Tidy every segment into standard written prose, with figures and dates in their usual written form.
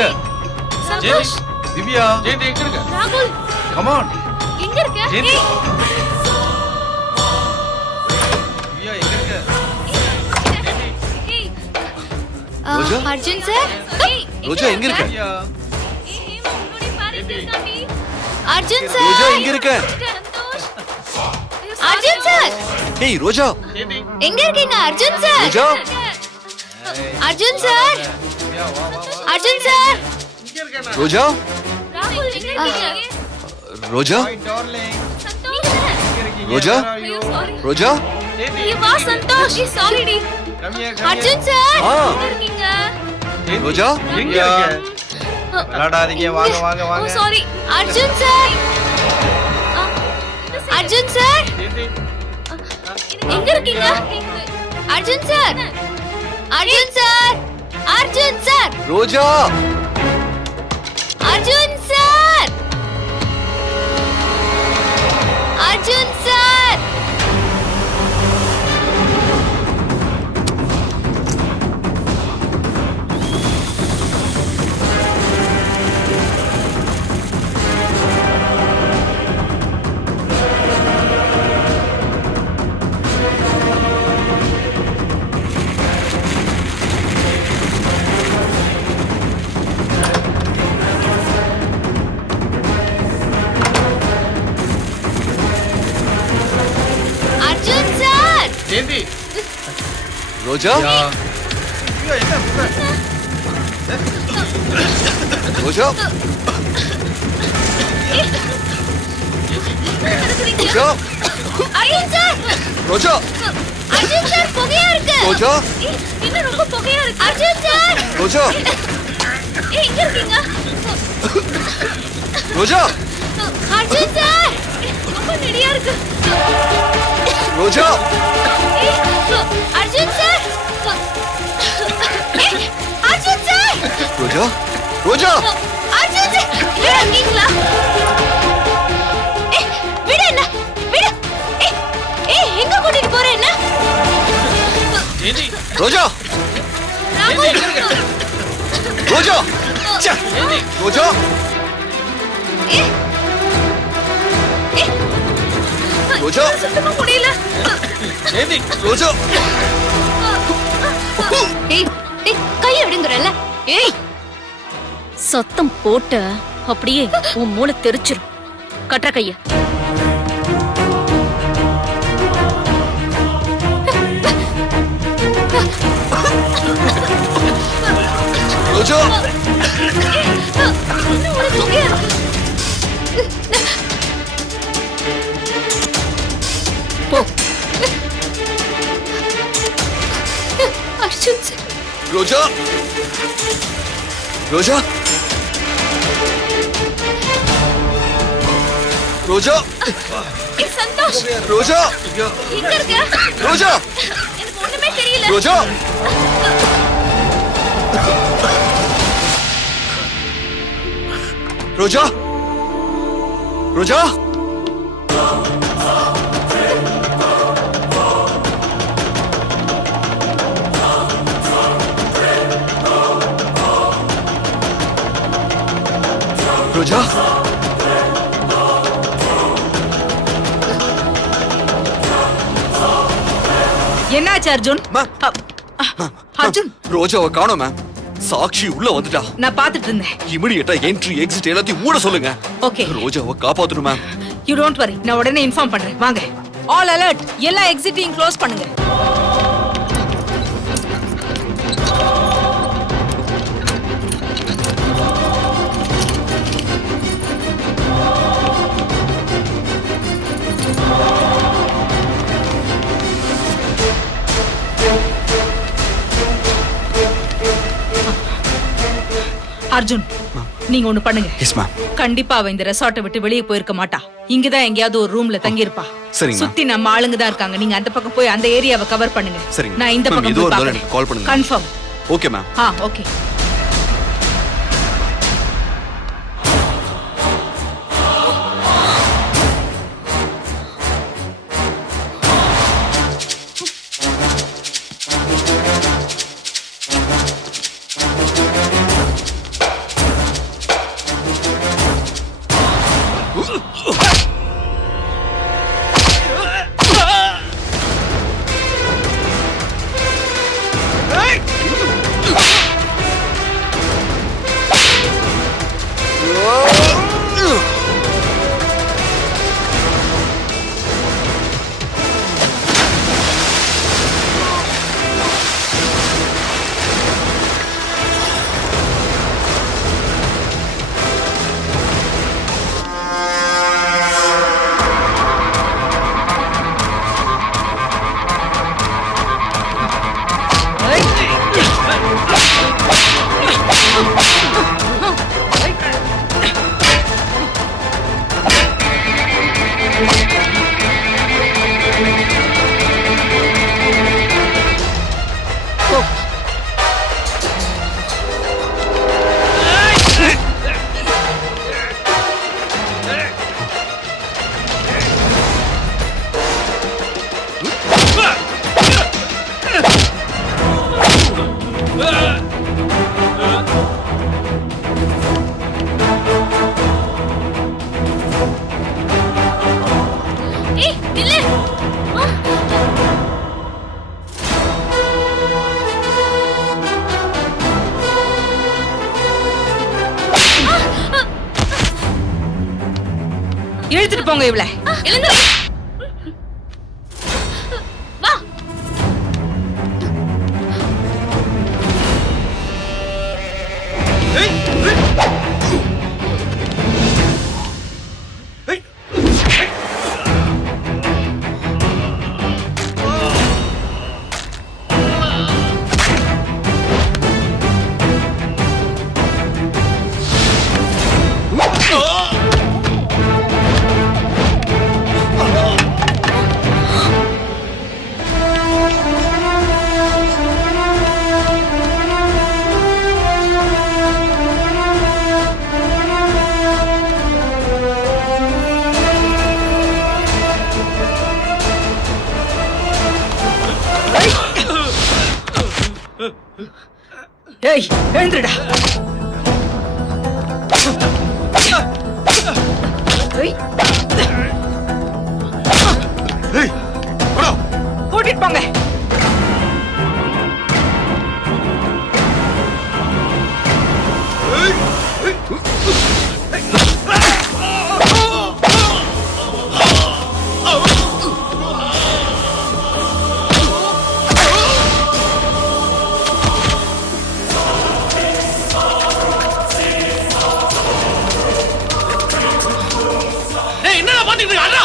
இருக்க? சந்தோஷ், திவ்யா, ஜெயந்தி எங்க இருக்க? ராகுல், come on. எங்க இருக்க? ஜெயந்தி. ஏய், திவ்யா எங்க இருக்க? ஏய், ரோஜா? அர்ஜுன் சார். ஏய், ரோஜா எங்க இருக்க? திவ்யா, ஏய், ஹேமா, உன்னோட பாரு எங்க இருக்காண்டி? அர்ஜுன் சார். ரோஜா எங்க இருக்க? சந்தோஷ். அர்ஜுன் சார், ஏய் ரோஜா, ஜெயந்தி எங்க இருக்கீங்க அர்ஜுன் சார்? ரோஜா? அர்ஜுன் சார், திவ்யா வா வா வா. அர்ஜுன் சார். இங்க இருக்கேன். ரோஜா? ராகுல் எங்க இருக்கீங்க? ரோஜா? Hi darling. சந்தோஷ். எங்க இருக்கீங்க? ரோஜா? Where are you? ஐயோ, sorry. ரோஜா? ஜெயந்தி நீ வா சந்தோஷ். சாரி டி. Come here, come here. Arjun sir, ஆ. எங்க இருக்கீங்க? ஜெயந்தி, ரோஜா? எங்க திவ்யா. இருக்க? விளையாடாதீங்க, வாங்க வாங்க ஓ வாங்க. Sorry. Arjun sir. Arjun sir, Jayanthi எங்க இருக்கீங்க? Arjun sir. Arjun sir. Arjun sir. Roja? Arjun sir. Arjun sir. Arjun sir. Jayanthi Roja? Divya என்ன பண்ற? ரோஜா? ரோஜா? அர்ஜுன் சார். ரோஜா? அர்ஜுன் சார் புகையா இருக்கு. ரோஜா? இன்னும் ரொம்ப புகையா இருக்கு. அர்ஜுன் சார். ரோஜா? ஏய், எங்க இருக்கீங்க? ரோஜா? அர்ஜுன் சார். ரொம்ப நெடியா இருக்கு. ரோஜா? ஏய், அர்ஜுன் சார். ஏய், அர்ஜுன் சார். ரோஜா? ரோஜா? அர்ஜுன் சார். விடு, இருக்கீங்களா? ஏய், விடு என்ன? விடு. ஏய், ஏய், எங்க கூட்டிட்டு போற என்ன? ஜெயந்தி ரோஜா? ஜெயந்தி ராகுல். எங்க இருக்க? ரோஜா? ச்சே! ஜெயந்தி ரோஜா? ஏய், ஏய், ரோஜா? சுத்தமா முடியல. ஜெயந்தி ரோஜா? ஏய், ஏய், கையை விடுங்கறல்ல. ஏய், சத்தம் போட்ட அப்படியே உன் மூளை தெரிச்சிரும். கட்டுற கைய. ரோஜா? இன்னும் ஒரு புகையா இருக்கு. போ. அர்ஜுன் சார். ரோஜா? ரோஜா? ரோஜா? ஏய், சந்தோஷ், ரோஜா? எங்க இருக்க? ரோஜா? எனக்கு ஒண்ணுமே தெரியல. ரோஜா? ரோஜா? ரோஜா? ரோஜா? என்னாச்சு அர்ஜுன்? மேம், அர்ஜுன், ரோஜாவை காணோம் மேம். சாக்ஷி உள்ள வந்துட்டா. நான் பாத்துட்டு இருந்தேன். இமிடியேட்டா என்ட்ரி எக்ஸிட் எல்லாத்தையும் மூட சொல்லுங்க. ஓகே, ரோஜாவை காப்பாத்தணும் மேம். யூ டோன்ட் வரி, நான் உடனே இன்ஃபார்ம் பண்றேன். வாங்க. ஆல் அலர்ட், எல்லா எக்ஸிட்டையும் க்ளோஸ் பண்ணுங்க. அர்ஜுன், நீங்க ஒண்ணு பண்ணுங்க. Yes ma'am. கண்டிப்பா அவ இந்த ரெசார்ட்டை விட்டு வெளியே போயிருக்க மாட்டா. இங்கதான் எங்கேயாவது ஒரு ரூம்ல தங்கி இருப்பா. சரிங்க. சுத்தி நம்ம ஆளுங்க தான் இருக்காங்க. நீங்க அந்த பக்கம் போய் அந்த ஏரியாவை கவர் பண்ணுங்க. சரிங்க. நான் இந்த மேம், பக்கம் எதுவா போய் இருந்தாலும் பார்க்கறேன். எனக்கு கால் பண்ணுங்க. கன்ஃபார்ம். Okay ma'am. ஓகே. இழுத்துட்டு போங்க இவள. எழுந்துரு. வா. ஏய், ஏய். ஏய், ஏய். டேய் எழுந்துடா. ஏய், ஏய், போடா. கூட்டிட்டு போங்க. ஏய், ஏய். டேய் என்னடா பண்ணிட்டு இருக்க அடா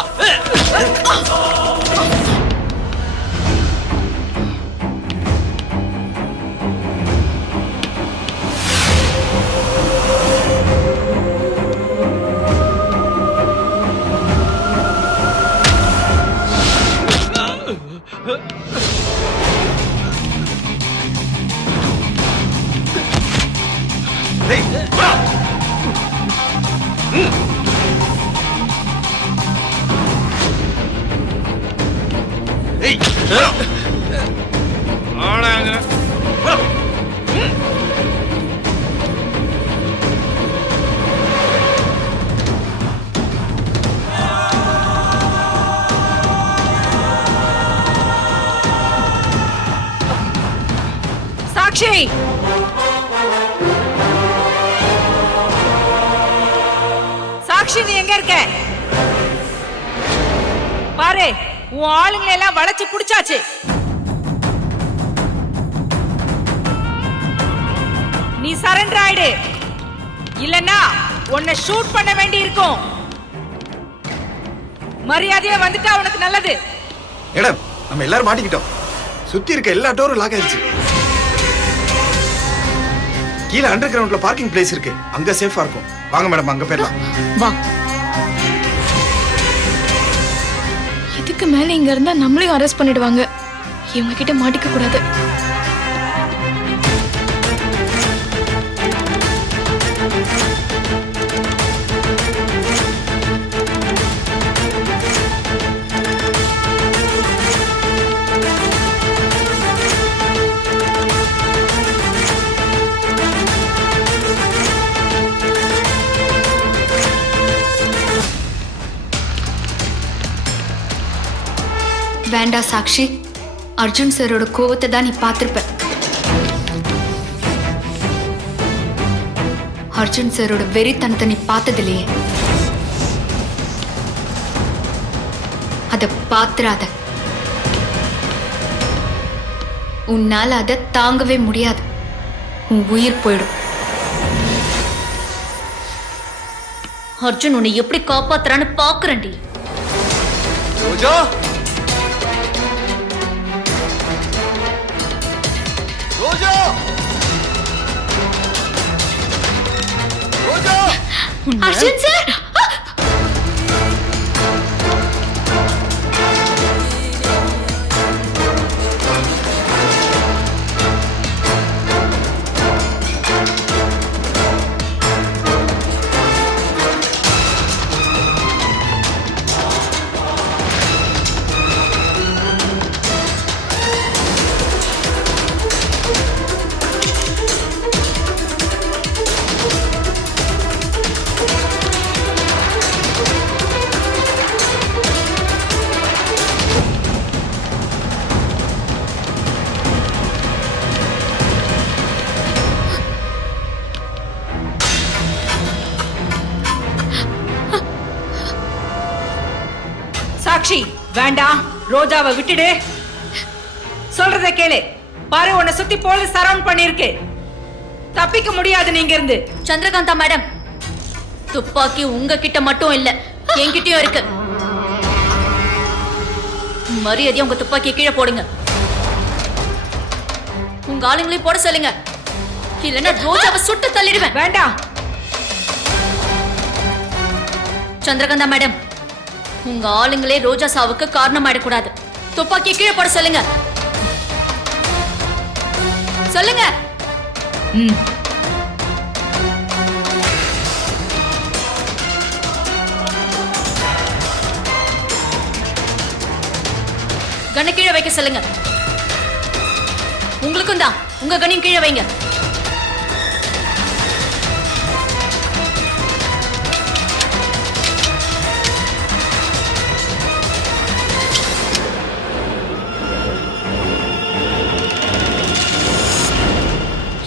ஏய், போடா. ஏய், போடா. ஆடாங்க. போடா. சாக்ஷி, சாக்ஷி நீ எங்க இருக்க? பாரு, உன் ஆளுங்களை எல்லாம் வளைச்சு புடிச்சாச்சு. நீ சரண்டர் ஆயிடு, இல்லன்னா உன்னை ஷூட் பண்ண வேண்டி இருக்கும். மரியாதையா வந்துட்டா உனக்கு நல்லது. மேடம், நம்ம எல்லாரும் மாட்டிக்கிட்டோம். சுத்தி இருக்க எல்லா டோரும் லாக் ஆயிருச்சு. கீழே அண்டர் கிரவுண்ட்ல பார்க்கிங் பிளேஸ் இருக்கு, அங்க சேஃபா இருக்கும். வாங்க மேடம், அங்க போயிடலாம். வா. இதுக்கு மேல இங்க இருந்தா நம்மளையும் அரெஸ்ட் பண்ணிடுவாங்க. இவங்க கிட்ட மாட்டிக்க கூடாது. வேண்டா சாக்ஷி, அர்ஜுன் சாரோட கோவத்தை தான் நீ பார்த்திருப்ப. அர்ஜுன் சாரோட வெறித்தனத்தை நீ பார்த்ததில்லையே. அத பாத்துறாத. உன்னால அதை தாங்கவே முடியாது. உன் உயிர் போயிடும். அர்ஜுன் உன்னை எப்படி காப்பாத்துறான்னு பாக்குறேன்டி. ரோஜா, ரோஜா, ரோஜா. அர்ஜுன் சார், சாக்ஷி வேண்டாம், ரோஜாவை விட்டுடு. சொல்றத கேளு. பாரு, உன்னை சுத்தி போலீஸ் சரவுண்ட் பண்ணிருக்கு. தப்பிக்க முடியாது நீங்க இருந்து. சந்திரகாந்தா மேடம், துப்பாக்கி உங்ககிட்ட மட்டும் இல்ல, என்கிட்டயும் இருக்கு. மரியாதையா உங்க துப்பாக்கியை கீழே போடுங்க. உங்க ஆளுங்களையும் போட சொல்லுங்க, இல்லைன்னா ரோஜாவை சுட்டு தள்ளிடுவேன். வேண்டாம். சந்திரகாந்தா மேடம், உங்க ஆளுங்களே ரோஜா சாவுக்கு காரணம் ஆயிடக்கூடாது. துப்பாக்கியை கீழே போட சொல்லுங்க. சொல்லுங்க. கண்ணை கீழே வைக்க சொல்லுங்க. உங்களுக்கும் தான், உங்க கண்ணையும் கீழே வைங்க.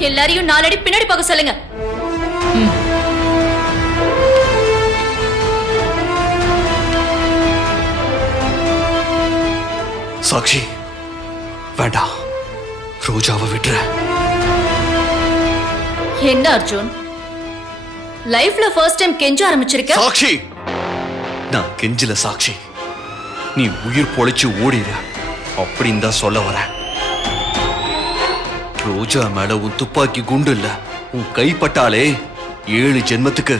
எல்லாரையும் 4 அடி பின்னாடி போக சொல்லுங்க. சாக்ஷி வேண்டாம், ரோஜாவை விட்டுற. என்ன அர்ஜுன், லைஃப்ல ஃபர்ஸ்ட் டைம் கெஞ்ச ஆரம்பிச்சிருக்க? சாக்ஷி, நான் கெஞ்சல சாக்ஷி, நீ உயிர் பொழைச்சு ஓடிற அப்படின்னு தான் சொல்ல வர. ரோஜா மேல உன் துப்பாக்கி குண்டு இல்ல, உன் கைப்பட்டாலே 7 ஜென்மத்துக்கு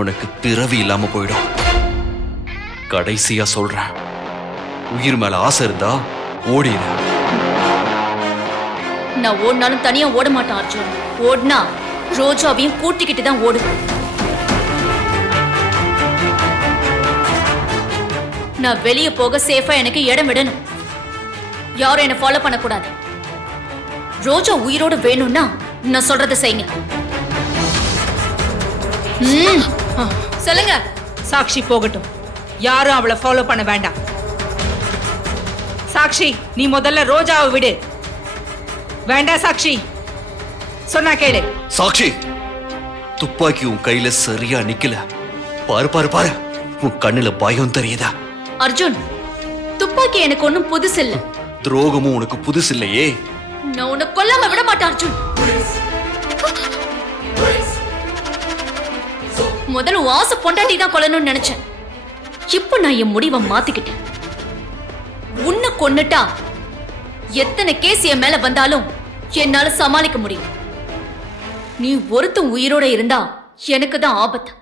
உனக்கு பிறவி இல்லாம போயிடும். கடைசியா சொல்றேன், உயிர் மேல ஆசை இருந்தா ஓடிற. நான் ஓடினாலும் தனியா ஓட மாட்டேன் அர்ஜுன். ஓடினா ரோஜாவையும் கூட்டிக்கிட்டு தான் ஓடுவேன். நான் வெளியே போக சேஃபா எனக்கு இடம் விடணும். யாரும் என்ன ஃபாலோ பண்ணக்கூடாது. ரோஜா உயிரோட வேணும்னா நான் சொல்றதை செய்யுங்க. சொல்லுங்க. சாக்ஷி போகட்டும், யாரும் அவளை ஃபாலோ பண்ண வேண்டாம். சாக்ஷி, நீ முதல்ல ரோஜாவை விடு. வேண்டாம் சாக்ஷி, சொன்னா கேளு. சாக்ஷி, துப்பாக்கி உன் கையில சரியா நிக்கல. பாரு பாரு பாரு, உன் கண்ணுல பயம் தெரியுதா? அர்ஜுன், துப்பாக்கி எனக்கு ஒண்ணும் புதுசு இல்ல. துரோகமும் உனக்கு புதுசு இல்லையே. நான் உன்னை கொல்லாம விட மாட்டேன் அர்ஜுன். முதல்ல வாச பொண்டாட்டி தான் கொல்லணும்னு நினைச்சேன். இப்ப நான் என் முடிவை மாத்திக்கிட்டேன். உன்னை கொன்னுட்டா எத்தனை கேஸ் என் மேல வந்தாலும் என்னால சமாளிக்க முடியும். நீ ஒருத்தன் உயிரோட இருந்தா எனக்கு தான் ஆபத்து.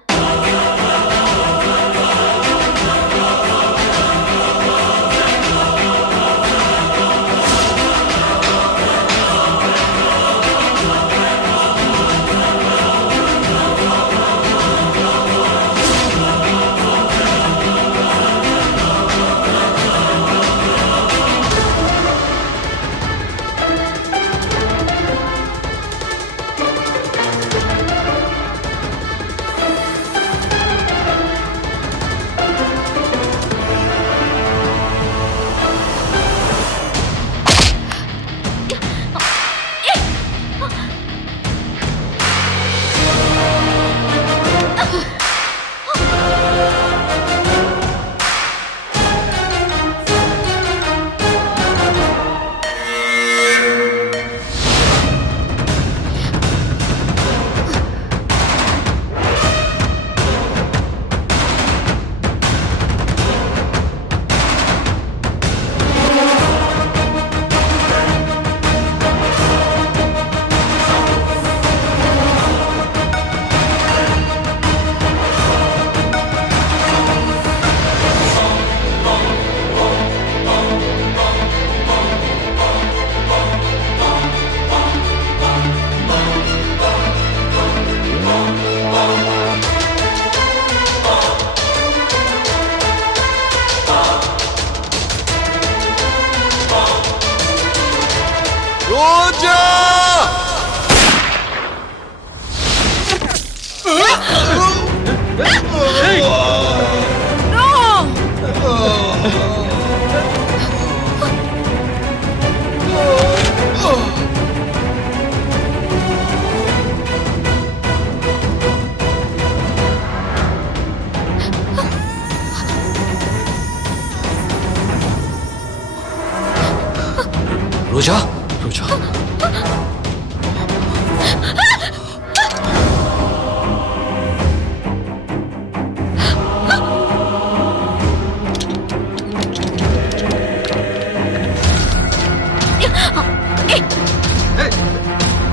ரோஜா ரோஜா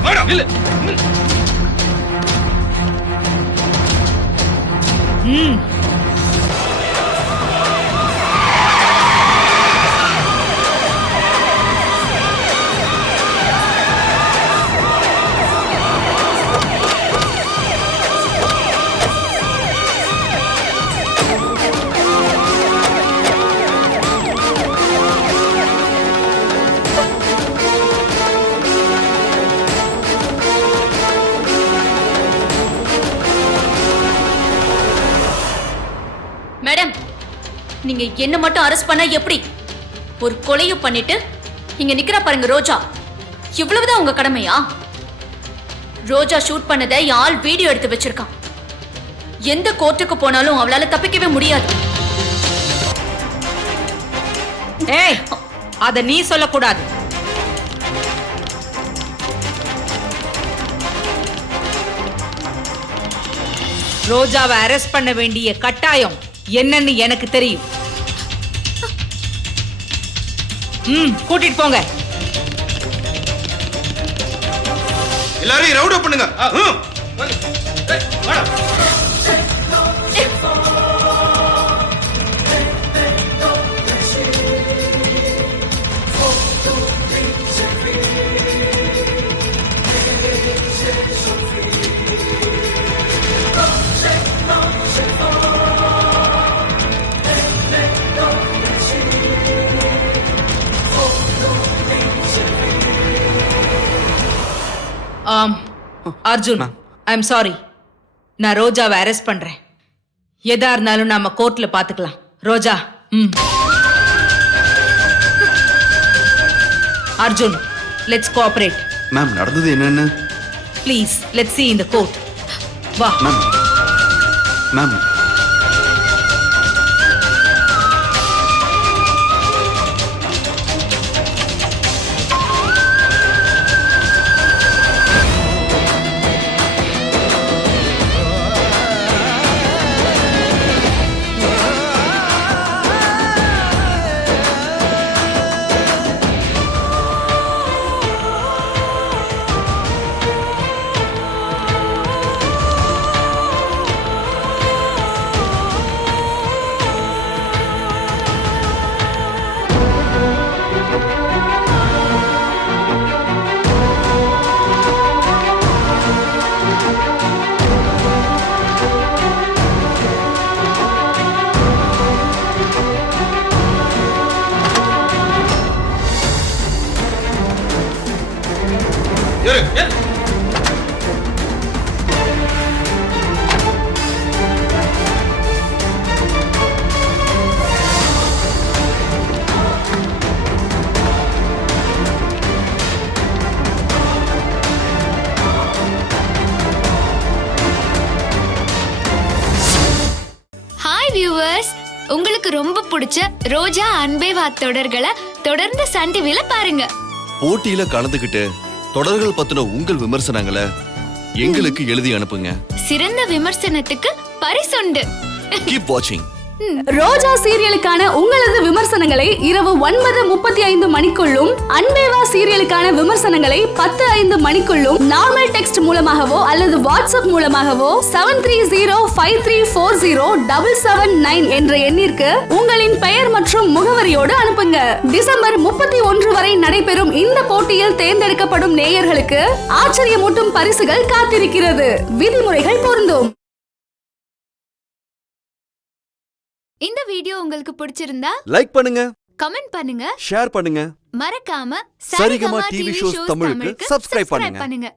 மேடம் இல்ல மேடம், நீங்க என்ன மட்டும் அரெஸ்ட் பண்ணா எப்படி? ஒரு கொலையை பண்ணிட்டு இங்க நிக்கிற பாருங்க ரோஜா, இவ்வளவுதான் உங்க கடமையா? ரோஜா ஷூட் பண்ணதை என் ஆள் வீடியோ எடுத்து வச்சிருக்கான். எந்த கோர்ட்டுக்கு போனாலும் அவளால தப்பிக்கவே முடியாது. ஏய், அத நீ சொல்லக்கூடாது. ரோஜாவை அரெஸ்ட் பண்ண வேண்டிய கட்டாயம் என்னன்னு எனக்கு தெரியும். கூட்டிட்டு போங்க. எல்லாரும் ரவுண்ட் அப் பண்ணுங்க. Madam Arjun, I am sorry. நான் ரோஜாவை அரெஸ்ட் பண்றேன். எதா இருந்தாலும் நாம கோர்ட்ல பாத்துக்கலாம். ரோஜா, அர்ஜுன், லெட்ஸ் கோஆபரேட். மேம் நடந்தது என்னன்னு please let's see in the court. வா. மேம் மேம் உங்களுக்கு ரொம்ப பிடிச்ச ரோஜா அன்பே வா தொடர்களை தொடர்ந்து சன் டிவில பாருங்க. போட்டியில கலந்துகிட்டு தொடர்கள் பத்தின உங்கள் விமர்சனங்களை எங்களுக்கு எழுதி அனுப்புங்க. சிறந்த விமர்சனத்துக்கு பரிசுண்டு. கீப் வாட்சிங். ரோஜா சீரியலுக்கான உங்களது விமர்சனங்களை இரவு 9:35 மணிக்குள்ளும், அன்பேவா சீரியலுக்கான விமர்சனங்களை 10:05 மணிக்குள்ளும் நார்மல் டெக்ஸ்ட் மூலமாகவோ அல்லது வாட்ஸ்அப் மூலமாகவோ 7305340779 என்ற எண்ணிற்கு உங்களின் பெயர் மற்றும் முகவரியோடு அனுப்புங்க. டிசம்பர் 31 வரை நடைபெறும் இந்த போட்டியில் தேர்ந்தெடுக்கப்படும் நேயர்களுக்கு ஆச்சரியமூட்டும் பரிசுகள் காத்திருக்கிறது. விதிமுறைகள் பொருந்தும். இந்த வீடியோ உங்களுக்கு பிடிச்சிருந்தா லைக் பண்ணுங்க, கமெண்ட் பண்ணுங்க, ஷேர் பண்ணுங்க, மறக்காம சரிகமா டிவி ஷோஸ் தமிழுக்கு சப்ஸ்கிரைப் பண்ணுங்க.